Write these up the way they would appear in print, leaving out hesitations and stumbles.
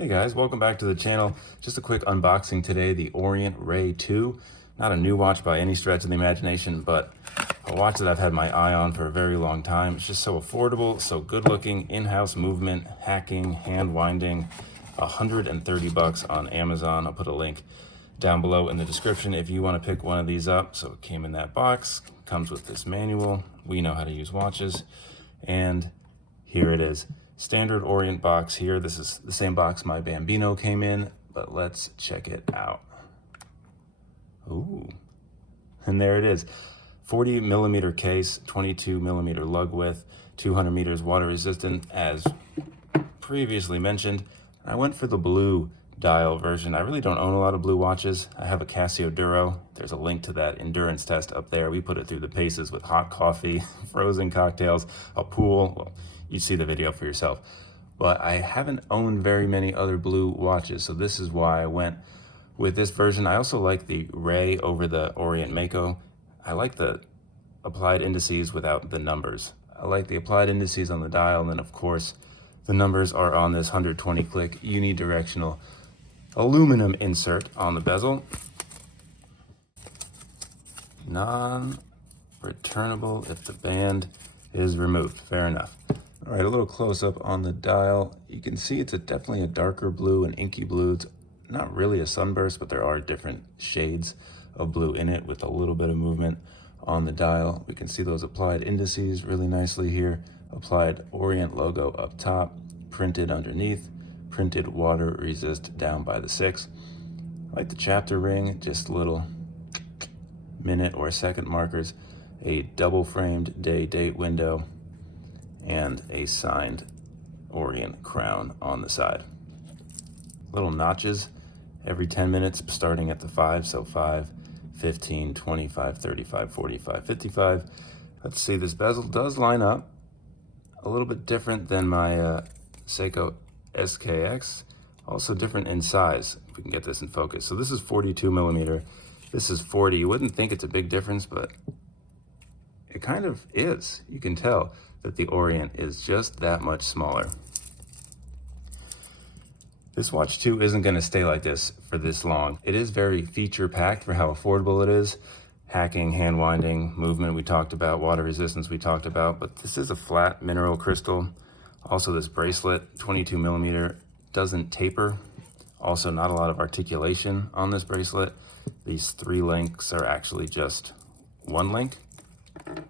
Hey guys, welcome back to the channel. Just a quick unboxing today, the Orient Ray II. Not a new watch by any stretch of the imagination, but a watch that I've had my eye on for a very long time. It's just so affordable, so good looking, in-house movement, hacking, hand winding, 130 bucks on Amazon. I'll put a link down below in the description if you want to pick one of these up. So it came in that box, comes with this manual. We know how to use watches, and here it is. Standard Orient box here. This is the same box my Bambino came in, but let's check it out. Ooh, and there it is. 40 millimeter case, 22 millimeter lug width, 200 meters water resistant, as previously mentioned. I went for the blue dial version. I really don't own a lot of blue watches. I have a Casio Duro. There's a link to that endurance test up there. We put it through the paces with hot coffee, frozen cocktails, a pool. Well, you see the video for yourself. But I haven't owned very many other blue watches, so this is why I went with this version. I also like the Ray over the Orient Mako. I like the applied indices without the numbers. I like the applied indices on the dial, and then of course the numbers are on this 120 click unidirectional aluminum insert on the bezel. Non-returnable if the band is removed. Fair enough. All right, a little close up on the dial. You can see it's definitely a darker blue, an inky blue. It's not really a sunburst, but there are different shades of blue in it with a little bit of movement on the dial. We can see those applied indices really nicely here. Applied Orient logo up top, printed underneath, printed water resist down by the 6. I like the chapter ring, just little minute or second markers, a double framed day date window, and a signed Orient crown on the side. Little notches every 10 minutes starting at the 5, so 5, 15, 25, 35, 45, 55. Let's see, this bezel does line up a little bit different than my Seiko SKX, also different in size, if we can get this in focus. So this is 42 millimeter, this is 40. You wouldn't think it's a big difference, but it kind of is. You can tell that the Orient is just that much smaller. This watch too isn't going to stay like this for this long. It is very feature packed for how affordable it is. Hacking, hand winding, movement we talked about, water resistance we talked about, but this is a flat mineral crystal. Also this bracelet, 22 millimeter, doesn't taper. Also not a lot of articulation on this bracelet. These 3 links are actually just 1 link.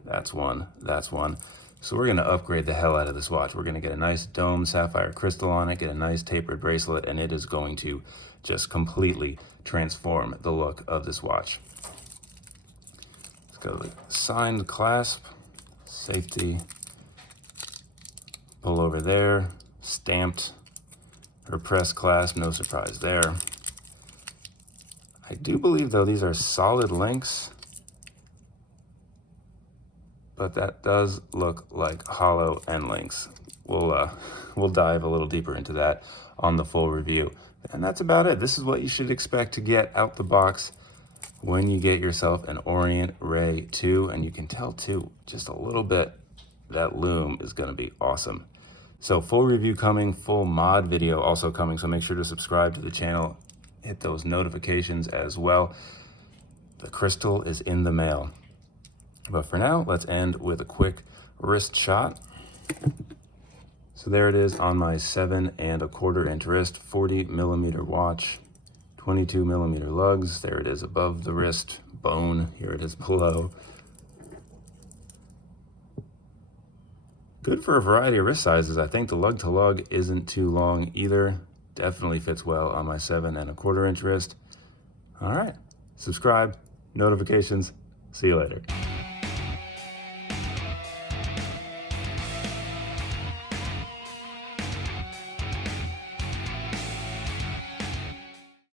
That's one, that's one. So we're gonna upgrade the hell out of this watch. We're gonna get a nice dome sapphire crystal on it, get a nice tapered bracelet, and it is going to just completely transform the look of this watch. Let's go to the signed clasp, safety, pull over there, stamped or pressed clasp, no surprise there. I do believe though these are solid links, but that does look like hollow end links. We'll dive a little deeper into that on the full review. And that's about it. This is what you should expect to get out the box when you get yourself an Orient Ray II. And you can tell too, just a little bit, that lume is gonna be awesome. So full review coming, full mod video also coming. So make sure to subscribe to the channel, hit those notifications as well. The crystal is in the mail. But for now, let's end with a quick wrist shot. So there it is on my 7 1/4 inch wrist, 40 millimeter watch, 22 millimeter lugs. There it is above the wrist bone. Here it is below. Good for a variety of wrist sizes. I think the lug to lug isn't too long either. Definitely fits well on my 7 1/4 inch wrist. All right, subscribe, notifications. See you later.